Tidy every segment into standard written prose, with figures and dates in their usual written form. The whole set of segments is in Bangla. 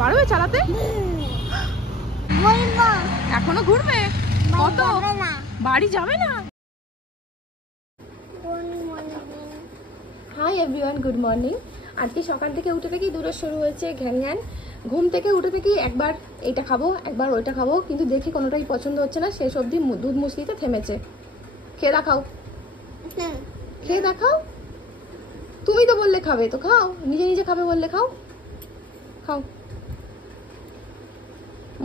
পারবে চালাতে? এখনো ঘুরবে? কত? বাড়ি যাবে না? Hi everyone, good morning. আজকে সকাল থেকে উঠে থেকেই দূরে শুরু হয়েছে ঘ্যান ঘ্যান। ঘুম থেকে উঠে থেকেই একবার এইটা খাবো, একবার ওইটা খাবো, কিন্তু দেখে কোনোটাই পছন্দ হচ্ছে না। শেষ অবধি দুধ মুসলিতে থেমেছে। খেয়ে দেখাও, খেয়ে দেখাও। তুমি তো বললে খাবে, তো খাও। নিজে নিজে খাবে বললে খাও, খাও।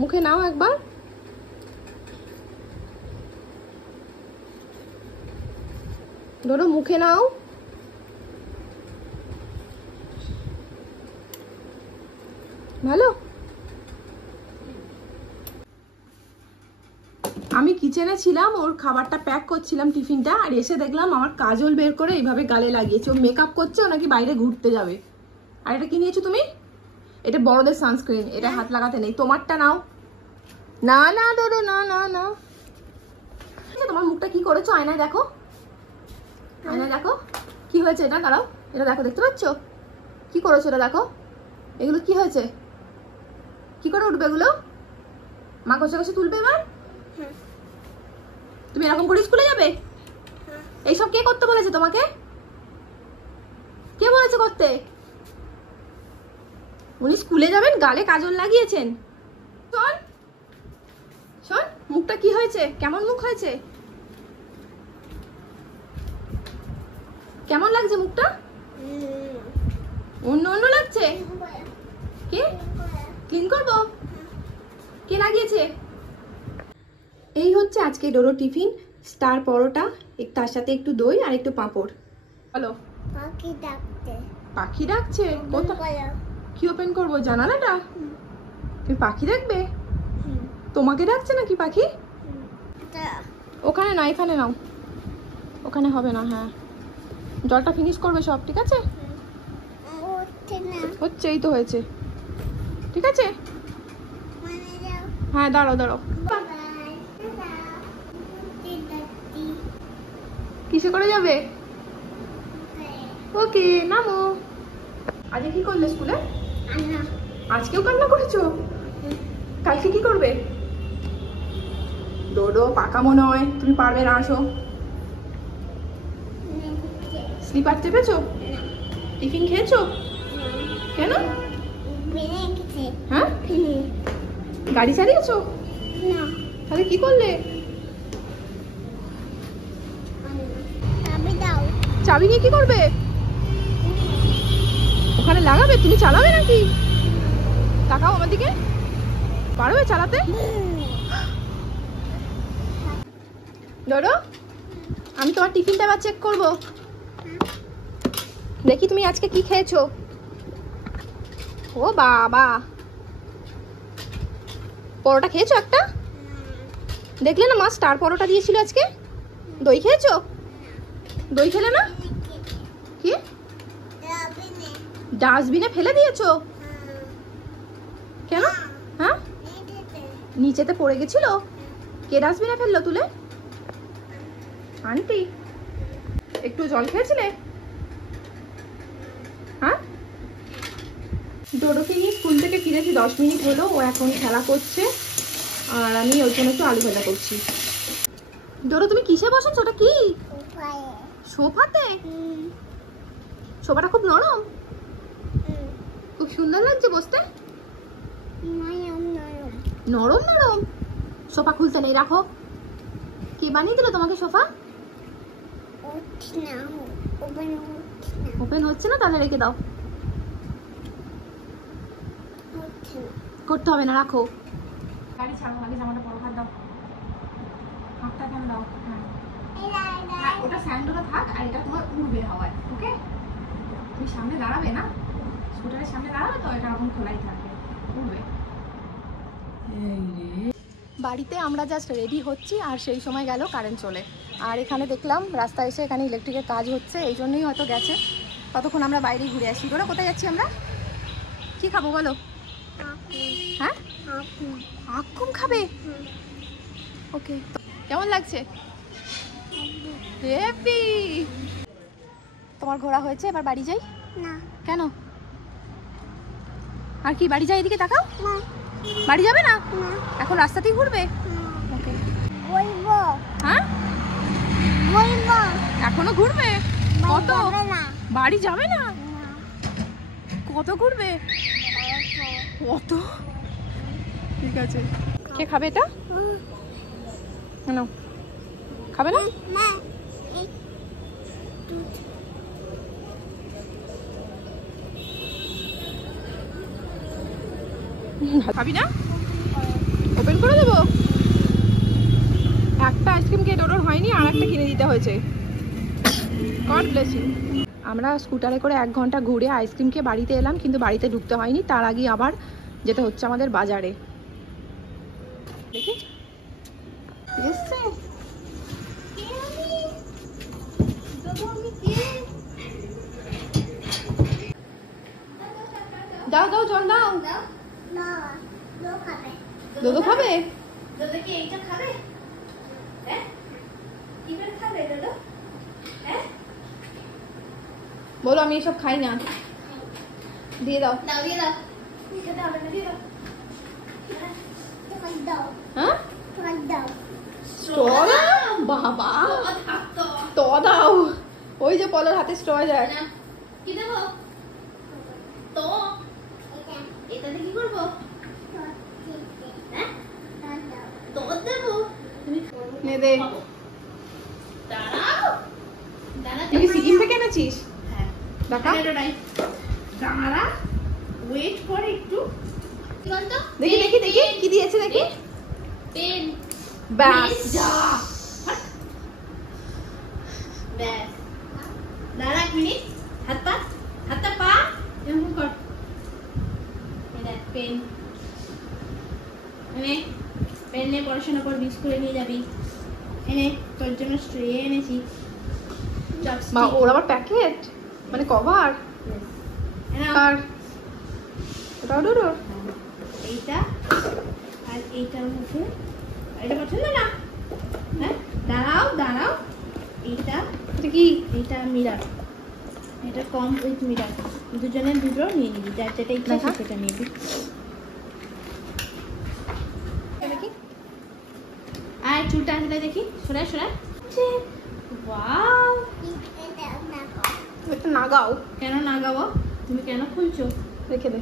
মুখে নাও একবার। ধরো মুখে নাও। ভালো। আমি কিচেনে ছিলাম, ওর খাবারটা প্যাক করছিলাম, টিফিনটা, আর এসে দেখলাম আমার কাজল বের করে এইভাবে গালে লাগিয়েছে। ও মেকআপ করছে, ও নাকি বাইরে ঘুরতে যাবে। আর এটা কি নিয়েছো তুমি? এটা বড়দের সানস্ক্রিন, এটা হাত লাগাতে নেই। তোমারটা নাও। না না ধরো, না না না। তোমার মুখটা কি করেছো? আয়নায় দেখো, আয়নায় দেখো কি হয়েছে। এটা দাঁড়াও, এটা দেখো, দেখতে পাচ্ছ কি করেছো? এটা দেখো, এগুলো কি হয়েছে? কি করে উঠবে এগুলো? মা কষে কষে তুলবে এবার? তুমি এরকম করে স্কুলে যাবে? এইসব কে করতে বলেছে তোমাকে? কে বলেছে করতে? উনি স্কুলে যাবেন, গালে কাজল লাগিয়েছেন। শোন শোন, মুখটা কি হয়েছে? কেমন মুখ হয়েছে? কেমন লাগছে মুখটা? অন্য অন্য লাগছে। কে ক্লিন করবো? কে লাগিয়েছে? এই হচ্ছে আজকে ডোরো টিফিন। স্টার পরোটা, তার সাথে একটু দই আর একটু পাঁপড়। বলো। পাখি ডাকছে। পাখি ডাকছে? কোথায়? কি ওপেন করবো? জানালাটা? তুমি পাখি দেখবে? তোমাকে ডাকছে নাকি পাখি? ওখানে না, এখানে নাও। ওখানে হবে না। হ্যাঁ, জলটা ফিনিশ করবে সব, ঠিক আছে? হচ্ছে, এই তো হয়েছে, ঠিক আছে। হ্যাঁ দাঁড়াও দাঁড়াও। কিসে করে যাবে? ওকে, নামো। আজকে কি করলে স্কুলে? আজকেও কান্না করেছো? কালকে কি করবে? ডোডো পাকা মনে হয়, তুমি পারবে না। আসো। স্লিপার চেপেছো? টিফিন খেয়েছো? কেন? হ্যাঁ, গাড়ি চালিয়েছো? তাহলে কি করলে? চাবি নিয়ে কি করবে? ওখানে লাগাবে? তুমি চালাবে নাকি? তাকাও আমার দিকে। পারবে চালাতে? ডোডো, আমি তোমার টিফিনটা আবার চেক করবো, দেখি তুমি আজকে কি খেয়েছো। ও বাবা, পরোটা খেয়েছো একটা? দেখলে না মা স্টার পরোটা দিয়েছিল আজকে। দই খেয়েছো? দই খেলে না? কি ডাস্টবিনে ফেলে দিয়েছো? কেন? হ্যাঁ, নিচেতে পড়ে গেছিল। কে ডাস্টবিনে ফেললো তুলে? আন্টি। একটু জল খেয়েছিলে? হ্যাঁ। ডোডোকে নিয়ে স্কুল থেকে ফিরেছি 10 মিনিট হলো, ও এখন খেলা করছে, আর আমি ওই জন্য একটু আলু ভাজা করছি। ডোডো তুমি কিসে বসেছো? ওটা কি? সোফাতে? সোফাটা খুব নরম, খুব সুন্দর লাগছে বসতে। নরম নরম সোফা খুলতে নেই, রাখো। কে বানিয়ে দিল তোমাকে সোফা? ওপেন হচ্ছে না, তাহলে রেখে দাও। করতে হবে না, রাখো। গাড়ি ছাড়ো, আগে জামাটা পরো, হাত দাও, হাতটা কেন দাও। হ্যাঁ, ওটা স্যান্ডোটা থাক, আর এটা তোমার উড়বে হাওয়ায়। ওকে, তুমি সামনে দাঁড়াবে না, স্কুটারের সামনে দাঁড়াবে তো, এটা এখন খোলাই থাকবে, উড়বে। বাড়িতে আমরা জাস্ট রেডি হচ্ছি, আর সেই সময় গেল কারেন্ট চলে। আর এখানে দেখলাম রাস্তায় এসে এখানে ইলেকট্রিকের কাজ হচ্ছে, এই জন্যই হয়তো গেছে। ততক্ষণ আমরা বাইরে ঘুরে আসি। ওরা কোথায় যাচ্ছি আমরা? কি খাবো বলো? হ্যাঁ, আকুম খাবে? ওকে, কেমন লাগছে? হেপি। তোমার ঘোরা হয়েছে, এবার বাড়ি যাই? না। কেন? আর কি বাড়ি যায়, এদিকে তাকাও। না বাড়ি যাবে না, না এখন রাস্তাতেই ঘুরবে। ওকে। বলবো হ্যাঁ বলবো এখনো ঘুরবে? কত? যাবে না বাড়ি যাবে না? না কত ঘুরবে? কত? ঠিক আছে। কে খাবে এটা? কেন খাবে না? মা এই খাবি না? ওপেন করে দেবো। একটা আইসক্রিম খেয়ে ওর হয়নি, আর একটা কিনে দিতে হয়েছে। God bless you. আমরা স্কুটারে করে 1 ঘন্টা ঘুরে আইসক্রিম খেয়ে বাড়িতে এলাম, কিন্তু বাড়িতে ঢুকতে হয়নি। তার আগে আবার যেটা হচ্ছে আমাদের বাজারে। দেখি এসছে। দাও দাও জল দাও। না লো খাবে দুধ খাবে? দাদা কি এইটা খাবে? হ্যাঁ কি করে খাবে দাদা? হ্যাঁ বলো আমি এসব খাই না। দিয়ে দাও। দাও দিয়ে দাও। খেতে হবে না, দিয়ে দাও। তোমার দাও হ্যাঁ তোমার দাও স্ট্র দাও বাবা। থাকতো তো দাও। ওই যে পলার হাতে স্ট্র যায়। না কি দেবো? তো এটা এটাতে কি করবো? হ্যাঁ তো দেবো। তুমি নে দে। দাঁড়াও দাঁড়া। তুই সিকিম থেকে এনেছিস? হ্যাঁ দেখা দাঁড়া ওয়েট কর একটু। কি বলতো? দেখি দেখি দেখি কি দিয়েছে দেখি। পেন। ব্যাস। যা ব্যাস। দাঁড়া 1 মিনিট। হাতটা পা এরকম কর। এই দেখ পেন। এনে পেন নিয়ে পড়াশোনা করবি, স্কুলে নিয়ে যাবি। এনে তোর জন্য স্ট্রে এনেছি। মা চপস্টিক। ওর আবার প্যাকেট মানে কভার। আর ওটা ওর এইটা আর এইটার মধ্যে এটা পছন্দ না? হ্যাঁ দাঁড়াও দাঁড়াও। এইটা এটা কি? এইটা মিরার, এটা কম উইথ মিরার। দুজনের দুটো নিয়ে নিবি, যার যেটা ইচ্ছা দেখা। সেটা নিবি। দেখি আর চুলটা আসলে দেখি, সরা সরা। ওয়াও এটা না একটু নাগাও। কেন নাগাবো? তুমি কেন খুলছো? রেখে দে।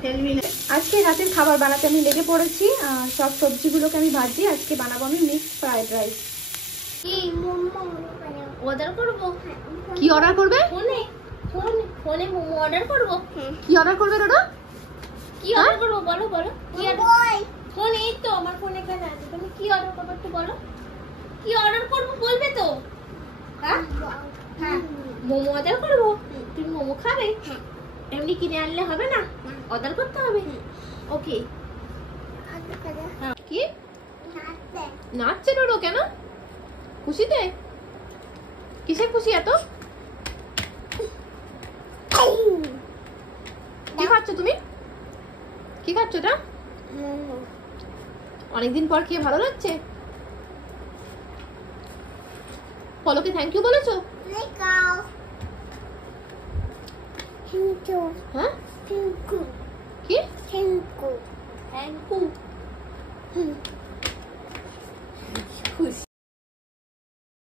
ফেলবি না। আজকে রাতের খাবার বানাতে আমি লেগে পড়েছি। আর সব সবজিগুলোকে আমি ভাজি। আজকে বানাবো আমি মিক্সড ফ্রাইড রাইস। কি মোমো অর্ডার করবো? কি অর্ডার করবে? ফোনে ফোনে মোমো অর্ডার করবো। কি অর্ডার করবে দাদা? কি অর্ডার করবো বলো বলো। কি অর্ডার? বই ফোন এই তো আমার ফোন এখানে আছে। তুমি কি অর্ডার করবে একটু বলো। কি অর্ডার করবো বলবে তো? হ্যাঁ হ্যাঁ মোমো অর্ডার করবো। তুমি মোমো খাবে? এমনি কিনে আনলে হবে না, অর্ডার করতে হবে। ওকে। আগে করে কি নাচতে নাচছে ডোডো? কেন? খুশিতে? কিসে খুশি এত? কি খাচ্ছ তুমি? কি খাচ্ছ এটা? মোমো অনেকদিন পর খেয়ে ভালো লাগছে? পলকে থ্যাংক ইউ বলেছো? নেকাও হিংচু হ্যাঁ হিংকু কি? হিংকু থ্যাংক ইউ। খুশি।